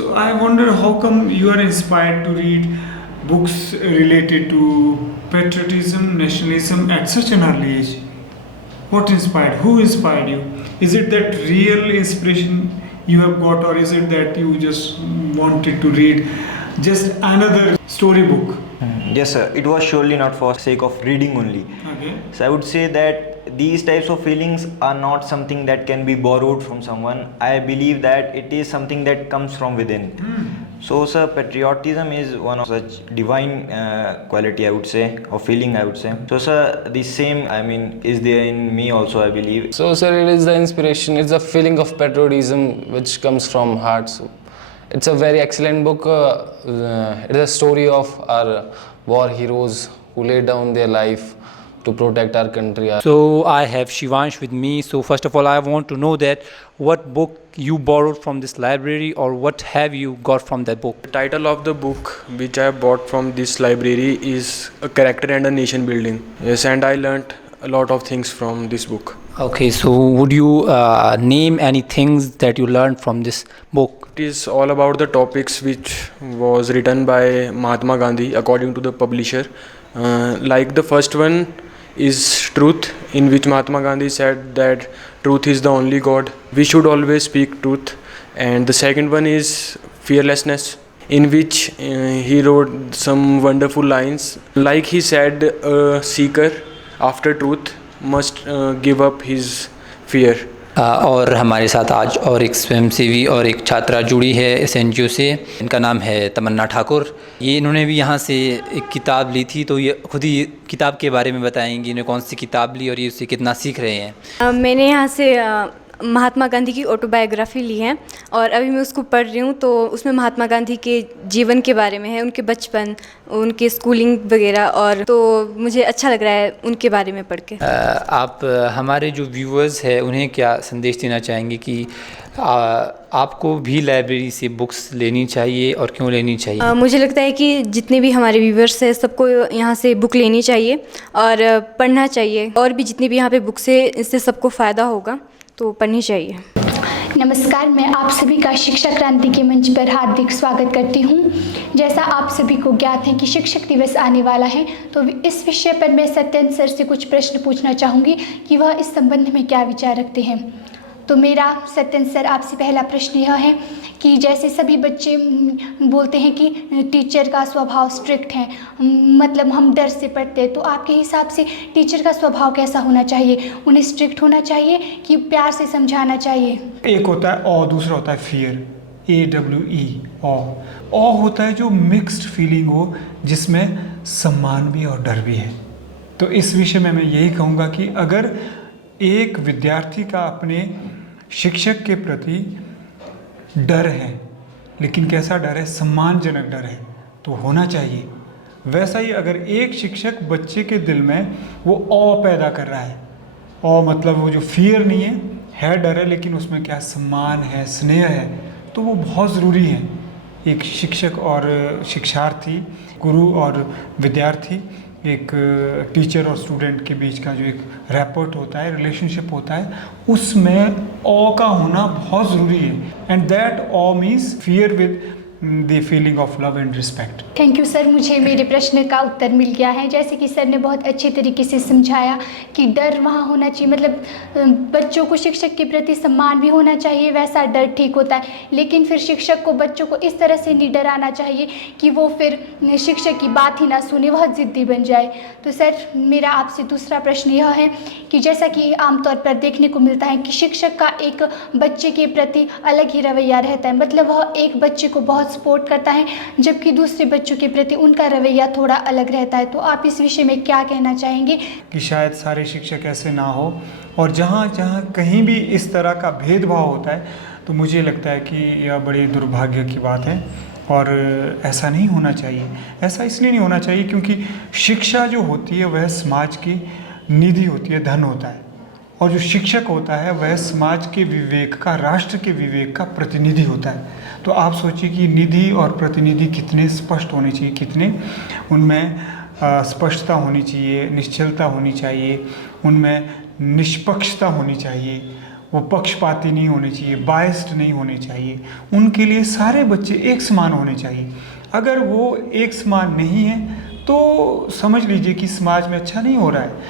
So I wonder how come you are inspired to read books related to patriotism, nationalism at such an early age? What inspired? Who inspired you? Is it that real inspiration you have got, or is it that you just wanted to read just another storybook? Yes, sir. It was surely not for sake of reading only. Okay. So I would say that these types of feelings are not something that can be borrowed from someone. I believe that it is something that comes from within. So, sir, patriotism is one of such divine quality, I would say, or feeling, I would say. So, sir, the same, is there in me also, I believe. So, sir, it is the inspiration, it's the feeling of patriotism which comes from heart. So, it's a very excellent book. It is a story of our war heroes who laid down their life to protect our country. So I have Shivansh with me. So first of all, I want to know that what book you borrowed from this library, or what have you got from that book? The title of the book which I bought from this library is A Character and a Nation Building. Yes, and I learnt a lot of things from this book. Okay, so would you name any things that you learned from this book? It is all about the topics which was written by Mahatma Gandhi according to the publisher. Like the first one is truth, in which Mahatma Gandhi said that truth is the only God. We should always speak truth. And the second one is fearlessness, in which he wrote some wonderful lines. Like he said, a seeker after truth must give up his fear. और हमारे साथ आज और एक स्वयंसेवी और एक छात्रा जुड़ी है इस एनजीओ से। इनका नाम है तमन्ना ठाकुर। ये इन्होंने भी यहाँ से एक किताब ली थी, तो ये खुद ही किताब के बारे में बताएंगी, इन्होंने कौन सी किताब ली और ये उससे कितना सीख रहे हैं। मैंने यहाँ से महात्मा गांधी की ऑटोबायोग्राफी ली है और अभी मैं उसको पढ़ रही हूँ। तो उसमें महात्मा गांधी के जीवन के बारे में है, उनके बचपन, उनके स्कूलिंग वगैरह, और तो मुझे अच्छा लग रहा है उनके बारे में पढ़ के। आप हमारे जो व्यूअर्स हैं उन्हें क्या संदेश देना चाहेंगे कि आपको भी लाइब्रेरी से बुक्स लेनी चाहिए और क्यों लेनी चाहिए? मुझे लगता है कि जितने भी हमारे व्यूअर्स हैं सबको यहाँ से बुक लेनी चाहिए और पढ़ना चाहिए, और भी जितनी भी यहाँ पे बुक्स है इससे सबको फ़ायदा होगा, तो पढ़नी चाहिए। नमस्कार, मैं आप सभी का शिक्षा क्रांति के मंच पर हार्दिक स्वागत करती हूँ। जैसा आप सभी को ज्ञात है कि शिक्षक दिवस आने वाला है, तो इस विषय पर मैं सत्येंद्र सर से कुछ प्रश्न पूछना चाहूँगी कि वह इस संबंध में क्या विचार रखते हैं। तो मेरा सत्येंद्र सर आपसे पहला प्रश्न यह है कि जैसे सभी बच्चे बोलते हैं कि टीचर का स्वभाव स्ट्रिक्ट है, मतलब हम डर से पढ़ते हैं, तो आपके हिसाब से टीचर का स्वभाव कैसा होना चाहिए? उन्हें स्ट्रिक्ट होना चाहिए कि प्यार से समझाना चाहिए? एक होता है ऑ, दूसरा होता है फियर, AWE, ऑ होता है जो मिक्स्ड फीलिंग हो, जिसमें सम्मान भी और डर भी है। तो इस विषय में मैं यही कहूँगा कि अगर एक विद्यार्थी का अपने शिक्षक के प्रति डर है, लेकिन कैसा डर है? सम्मानजनक डर है, तो होना चाहिए। वैसा ही अगर एक शिक्षक बच्चे के दिल में वो ऑ पैदा कर रहा है, ऑ मतलब वो जो फियर नहीं है डर है, लेकिन उसमें क्या सम्मान है, स्नेह है, तो वो बहुत ज़रूरी है। एक शिक्षक और शिक्षार्थी, गुरु और विद्यार्थी, एक टीचर और स्टूडेंट के बीच का जो एक रैपोर्ट होता है, रिलेशनशिप होता है, उसमें ऑ का होना बहुत ज़रूरी है। And that awe means fear with the feeling of love and respect. Thank you sir, मुझे मेरे प्रश्न का उत्तर मिल गया है। जैसे कि सर ने बहुत अच्छे तरीके से समझाया कि डर वहाँ होना चाहिए, मतलब बच्चों को शिक्षक के प्रति सम्मान भी होना चाहिए, वैसा डर ठीक होता है, लेकिन फिर शिक्षक को बच्चों को इस तरह से नहीं डराना चाहिए कि वो फिर शिक्षक की बात ही ना सुने, वह ज़िद्दी बन जाए। तो सर मेरा आपसे दूसरा प्रश्न यह है कि जैसा कि आमतौर पर देखने को मिलता है कि शिक्षक का एक बच्चे के प्रति अलग ही रवैया रहता है, मतलब वह एक बच्चे को बहुत सपोर्ट करता है, जबकि दूसरे बच्चों के प्रति उनका रवैया थोड़ा अलग रहता है। तो आप इस विषय में क्या कहना चाहेंगे? कि शायद सारे शिक्षक ऐसे ना हो, और जहाँ जहाँ कहीं भी इस तरह का भेदभाव होता है, तो मुझे लगता है कि यह बड़ी दुर्भाग्य की बात है, और ऐसा नहीं होना चाहिए। ऐसा इसलिए नहीं होना चाहिए क्योंकि शिक्षा जो होती है वह समाज की निधि होती है, धन होता है, और जो शिक्षक होता है वह समाज के विवेक का, राष्ट्र के विवेक का प्रतिनिधि होता है। तो आप सोचिए कि निधि और प्रतिनिधि कितने स्पष्ट होने चाहिए, कितने उनमें स्पष्टता होनी चाहिए, निश्चलता होनी चाहिए, उनमें निष्पक्षता होनी चाहिए, वो पक्षपाती नहीं होने चाहिए, बायस्ड नहीं होने चाहिए। उनके लिए सारे बच्चे एक समान होने चाहिए। अगर वो एक समान नहीं है तो समझ लीजिए कि समाज में अच्छा नहीं हो रहा है।